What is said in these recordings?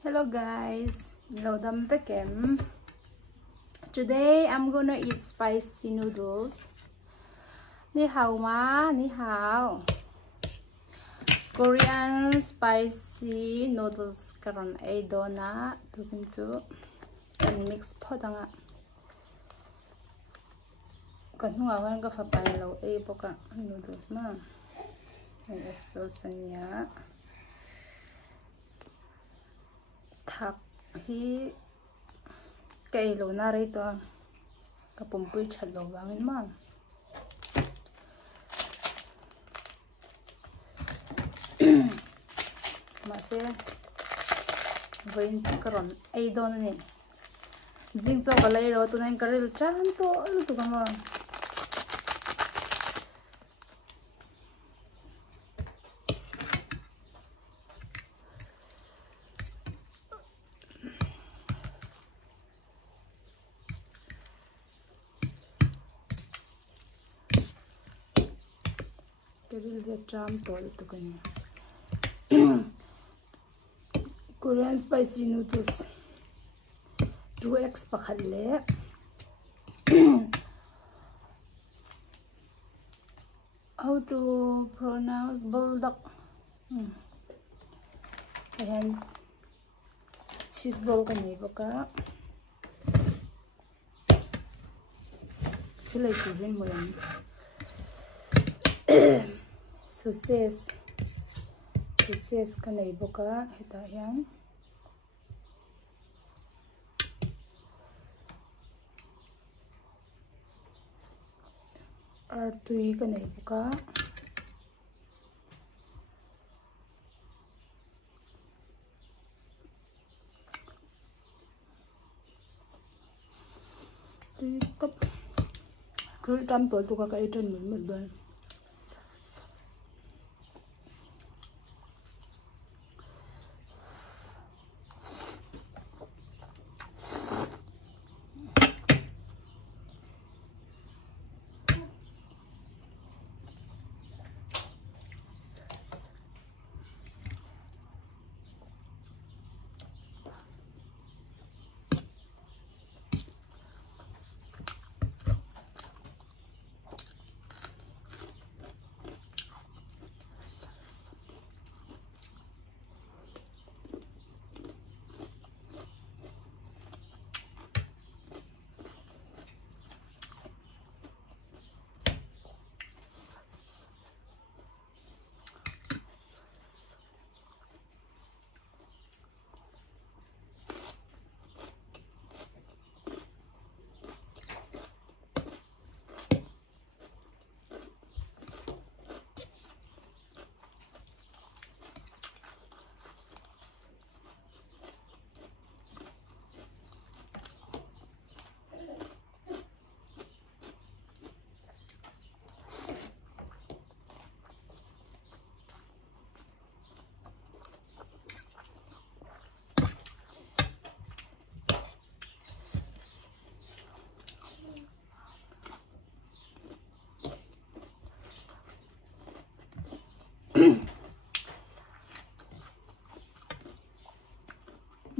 Hello guys, Lodam Pekem. Today I'm gonna eat spicy noodles. Ni hao ma, ni hao. Korean spicy noodles karon ay dona tukin chu kan mix podanga. Kan hungawan ka fapay lo ay poka noodles ma. Ay sauce niya. Thak hi kay lo na rito kapumpuy chalo bangin ma. Masih voin karon ay don ni jing cho balay lo tunan karil chan to alu to kama karil de cham to alu to kanya. Korean spicy noodles 2x pakhalle. How to pronounce bulldog? And cheese ball kani baka. Hilay kuhin mo yan. Sausage kanay baka hita yan. Artui kanay baka. Tip cứ trăm tuổi tôi có cái trên mình bên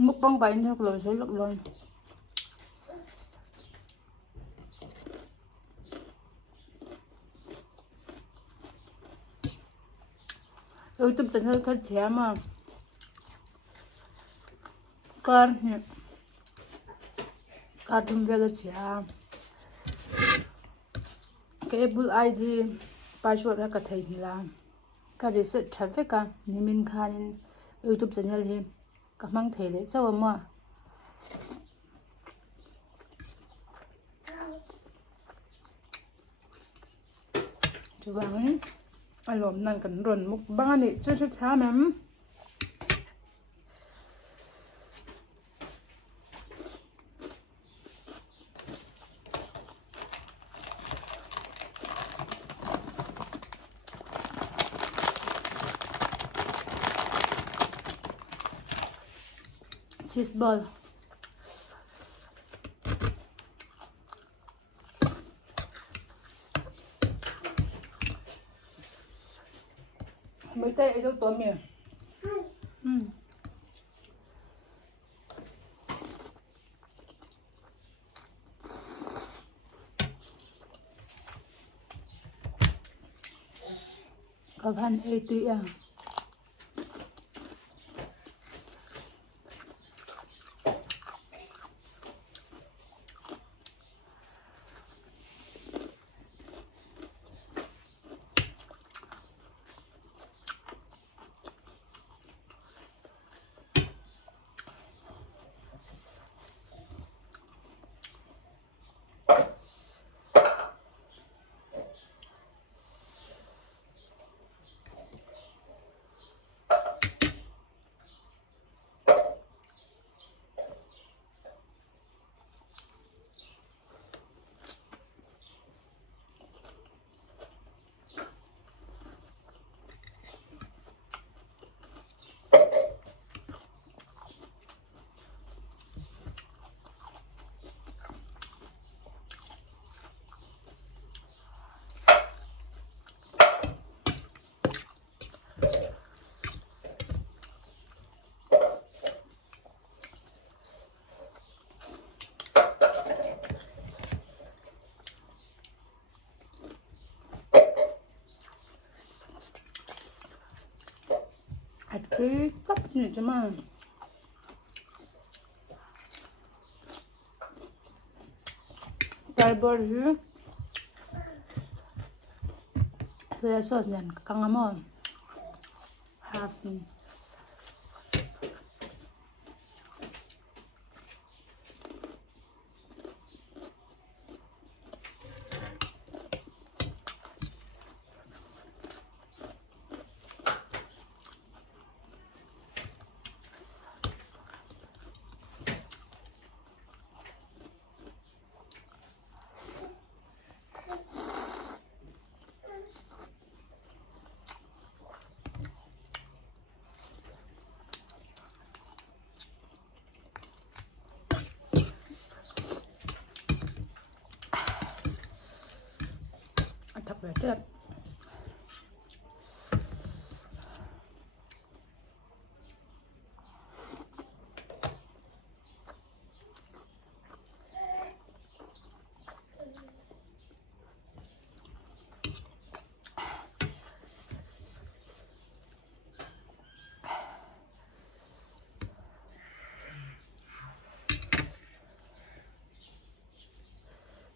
mukbang ba ini kalau saya lon YouTube channel ka chama cartoon vela cha cable ID password ka thai hila ka reset thafe ka nimin khan YouTube channel hi kamang thele chawama chuwang alom nan kan ron muk bangani chu thamam cheese ball. Mới tay đâu tóm nhỉ? Có 180 à. cái cấp này chứ mà 달걀을 소야 소스는 강하면 하프 thật là chết.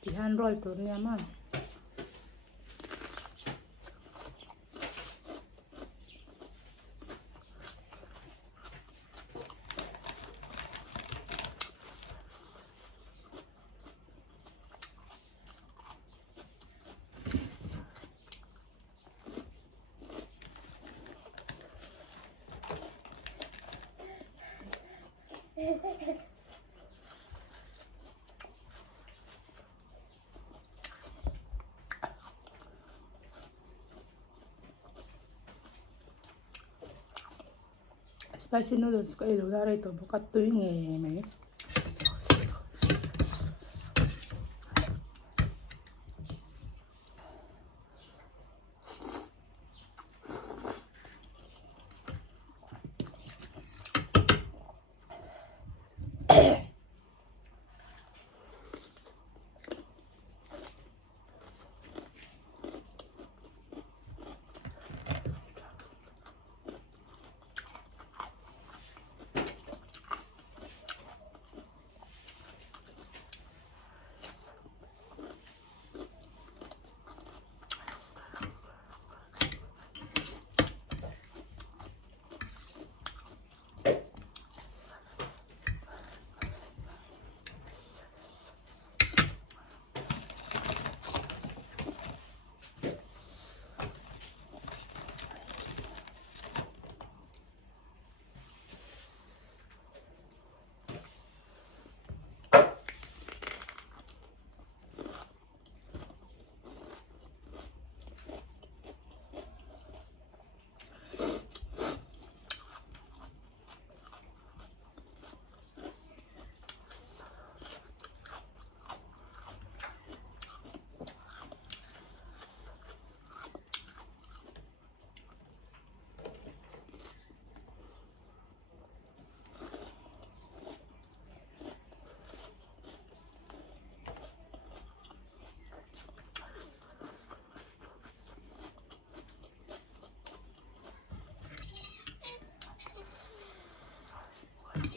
Thì han rồi tốn nha mà. Spicy noodles có đủ ra đây tôi có túi nghề mấy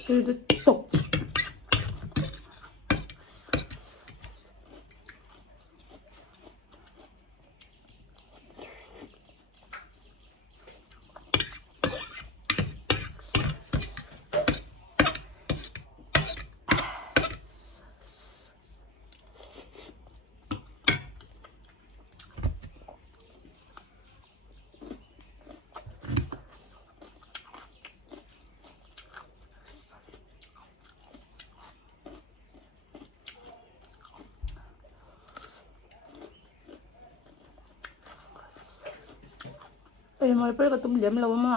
Từ tục Ay, may ka tumliam lawa mo.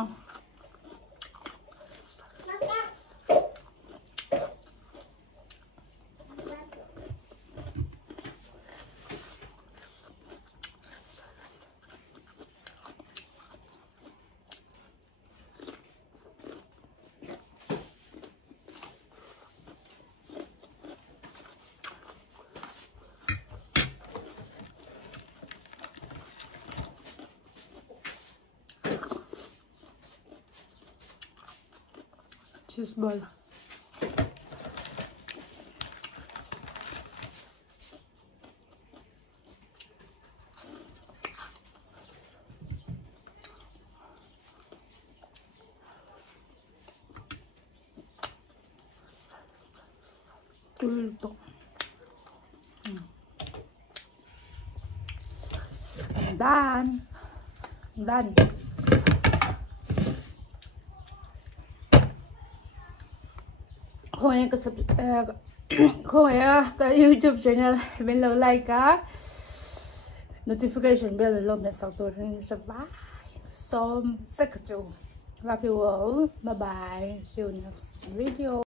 Cheese ball. Tultok. Dan. Kung ka YouTube channel bên lâu like ka notification bell bên lâu mẹ sau tôi nên sẽ vãi som fake love you all, bye bye, see you next video.